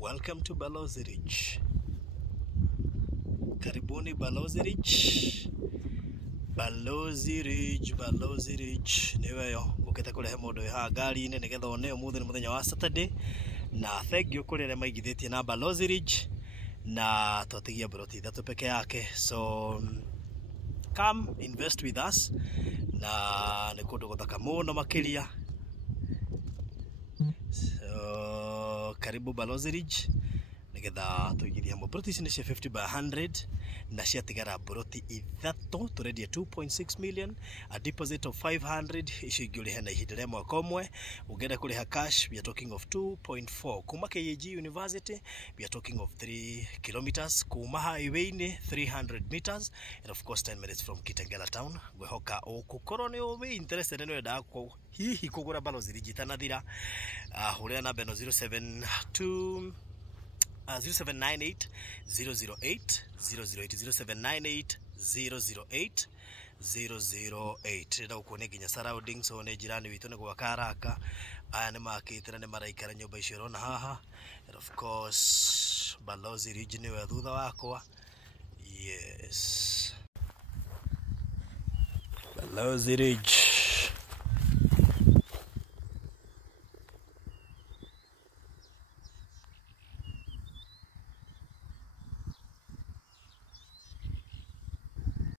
Welcome to Balozi Ridge. Karibuni Balozi Ridge. Balozi Ridge. Niweyo gukete kurehe mundu ha ngari ine nigetha one umuthi ni muthenya wa Saturday na thank you kuri rema igithitie na Balozi Ridge na twatigia broti ithatu peke yake. So come invest with us na ni kundu guthaka muno makiria. So karibu Balozi Ridge nigetha tuigithia mo broti ni 50 by 100 na ciatigara broti ithatu turedia 2.6 million, a deposit of 500 icio ingĩũrĩha na ihinda rĩa mwaka ũmwe. Ũngĩenda kũrĩha cash we are talking of 2.4 kuma KAG University we are talking of 3 kilometers kuma highway ni 300 meters and of course 10 minutes from Kitengela town. Ngwehoka ũkũkorwo nĩ ũwĩ interested nĩ wenda hihi kũgũra Balozi Ridge itanathira hũrĩra namba ĩno 078 008 008 008 008. Rĩrĩa ũkuona nginya surroundings so nĩ jirani witũ nĩ gwaka haraka. Aya nĩ makĩte na nĩ maraikara nyũmba icio ũrona haha. And of course Balozi Ridge nĩwe thutha wakwa. Yes, Balozi Ridge.